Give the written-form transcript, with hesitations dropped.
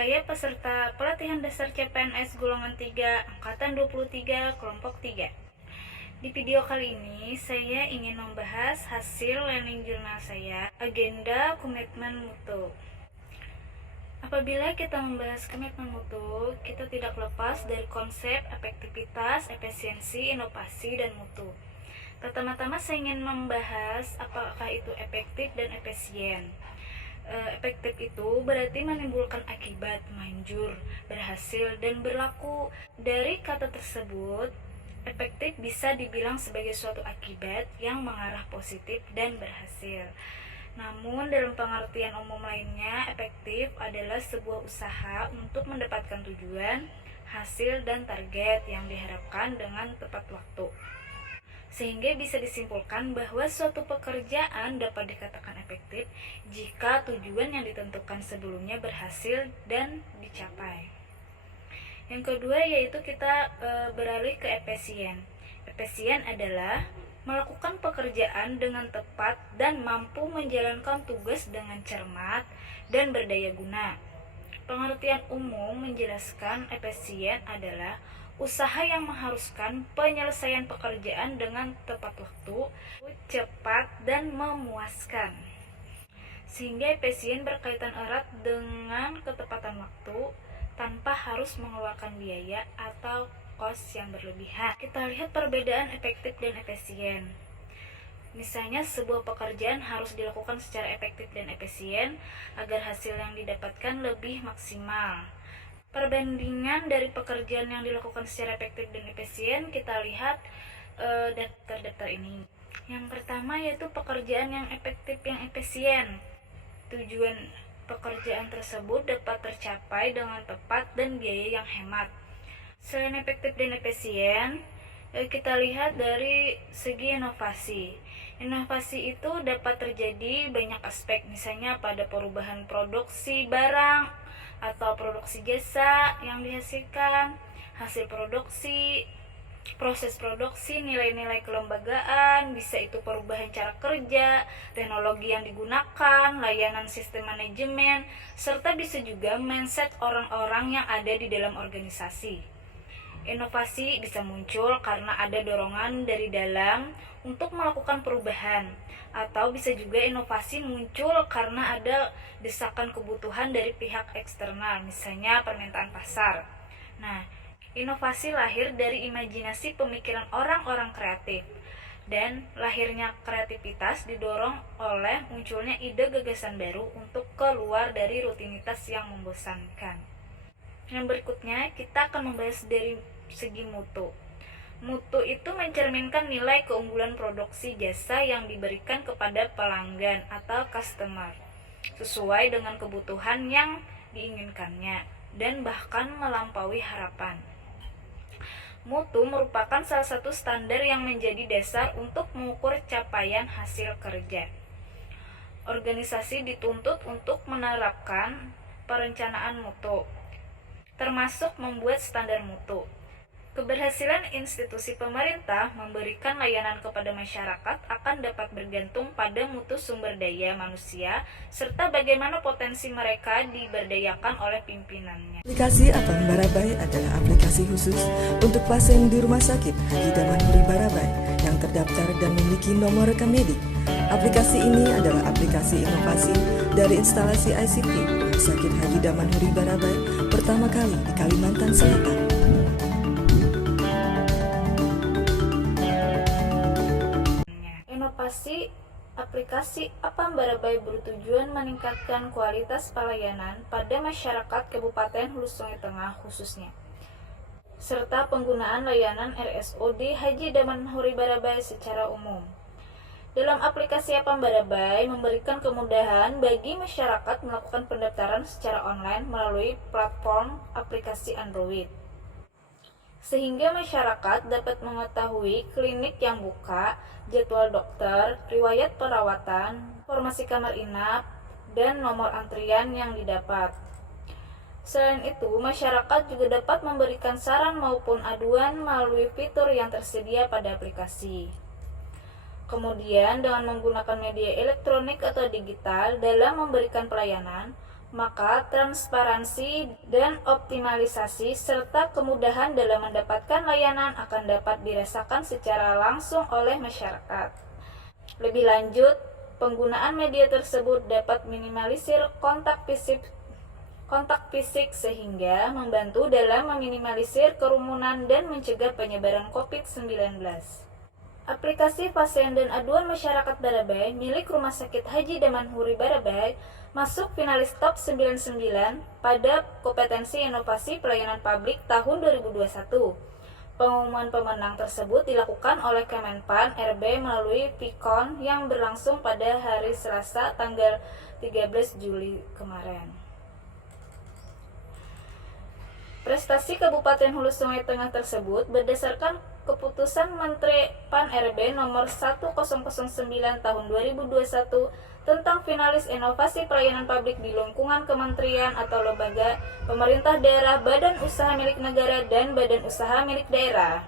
Saya peserta pelatihan dasar CPNS golongan 3 angkatan 23 kelompok 3. Di video kali ini saya ingin membahas hasil learning journal saya, agenda komitmen mutu. Apabila kita membahas komitmen mutu, kita tidak lepas dari konsep efektivitas, efisiensi, inovasi, dan mutu. Pertama-tama saya ingin membahas apakah itu efektif dan efisien. Efektif itu berarti menimbulkan akibat, manjur, berhasil, dan berlaku. Dari kata tersebut, efektif bisa dibilang sebagai suatu akibat yang mengarah positif dan berhasil. Namun dalam pengertian umum lainnya, efektif adalah sebuah usaha untuk mendapatkan tujuan, hasil, dan target yang diharapkan dengan tepat waktu. Sehingga bisa disimpulkan bahwa suatu pekerjaan dapat dikatakan efektif jika tujuan yang ditentukan sebelumnya berhasil dan dicapai. Yang kedua yaitu kita beralih ke efisien. Efisien adalah melakukan pekerjaan dengan tepat dan mampu menjalankan tugas dengan cermat dan berdaya guna. Pengertian umum menjelaskan efisien adalah usaha yang mengharuskan penyelesaian pekerjaan dengan tepat waktu, cepat, dan memuaskan. Sehingga efisien berkaitan erat dengan ketepatan waktu tanpa harus mengeluarkan biaya atau kos yang berlebihan. Kita lihat perbedaan efektif dan efisien. Misalnya sebuah pekerjaan harus dilakukan secara efektif dan efisien agar hasil yang didapatkan lebih maksimal. Perbandingan dari pekerjaan yang dilakukan secara efektif dan efisien, kita lihat daftar-daftar ini. Yang pertama yaitu pekerjaan yang efektif yang efisien. Tujuan pekerjaan tersebut dapat tercapai dengan tepat dan biaya yang hemat. Selain efektif dan efisien, kita lihat dari segi inovasi. Inovasi itu dapat terjadi banyak aspek, misalnya pada perubahan produksi barang atau produksi jasa yang dihasilkan, hasil produksi, proses produksi, nilai-nilai kelembagaan, bisa itu perubahan cara kerja, teknologi yang digunakan, layanan sistem manajemen, serta bisa juga mindset orang-orang yang ada di dalam organisasi. Inovasi bisa muncul karena ada dorongan dari dalam untuk melakukan perubahan, atau bisa juga inovasi muncul karena ada desakan kebutuhan dari pihak eksternal, misalnya permintaan pasar. Nah, inovasi lahir dari imajinasi pemikiran orang-orang kreatif, dan lahirnya kreativitas didorong oleh munculnya ide gagasan baru untuk keluar dari rutinitas yang membosankan. Yang berikutnya kita akan membahas dari segi mutu. Mutu itu mencerminkan nilai keunggulan produksi jasa yang diberikan kepada pelanggan atau customer sesuai dengan kebutuhan yang diinginkannya dan bahkan melampaui harapan. Mutu merupakan salah satu standar yang menjadi dasar untuk mengukur capaian hasil kerja. Organisasi dituntut untuk menerapkan perencanaan mutu, termasuk membuat standar mutu. Keberhasilan institusi pemerintah memberikan layanan kepada masyarakat akan dapat bergantung pada mutu sumber daya manusia serta bagaimana potensi mereka diberdayakan oleh pimpinannya. Aplikasi Apang Barabai adalah aplikasi khusus untuk pasien di Rumah Sakit Haji Damanhuri Barabai yang terdaftar dan memiliki nomor rekam medik. Aplikasi ini adalah aplikasi inovasi dari instalasi ICT Rumah Sakit Haji Damanhuri Barabai pertama kali di Kalimantan Selatan. Inovasi aplikasi Apang Barabai bertujuan meningkatkan kualitas pelayanan pada masyarakat Kabupaten Hulu Sungai Tengah khususnya, serta penggunaan layanan RSUD Haji Damanhuri Barabai secara umum. Dalam aplikasi Apang Barabai memberikan kemudahan bagi masyarakat melakukan pendaftaran secara online melalui platform aplikasi Android, sehingga masyarakat dapat mengetahui klinik yang buka, jadwal dokter, riwayat perawatan, informasi kamar inap, dan nomor antrian yang didapat. Selain itu, masyarakat juga dapat memberikan saran maupun aduan melalui fitur yang tersedia pada aplikasi. Kemudian, dengan menggunakan media elektronik atau digital dalam memberikan pelayanan, maka transparansi dan optimalisasi serta kemudahan dalam mendapatkan layanan akan dapat dirasakan secara langsung oleh masyarakat. Lebih lanjut, penggunaan media tersebut dapat minimalisir kontak fisik sehingga membantu dalam meminimalisir kerumunan dan mencegah penyebaran COVID-19. Aplikasi pasien dan aduan masyarakat Barabai milik Rumah Sakit Haji Damanhuri Barabai masuk finalis top 99 pada kompetensi inovasi pelayanan publik tahun 2021. Pengumuman pemenang tersebut dilakukan oleh Kemenpan RB melalui Pikon yang berlangsung pada hari Selasa tanggal 13 Juli kemarin. Prestasi Kabupaten Hulu Sungai Tengah tersebut berdasarkan Keputusan Menteri Pan RB nomor 1009 tahun 2021 tentang finalis inovasi pelayanan publik di lingkungan kementerian atau lembaga, pemerintah daerah, badan usaha milik negara, dan badan usaha milik daerah.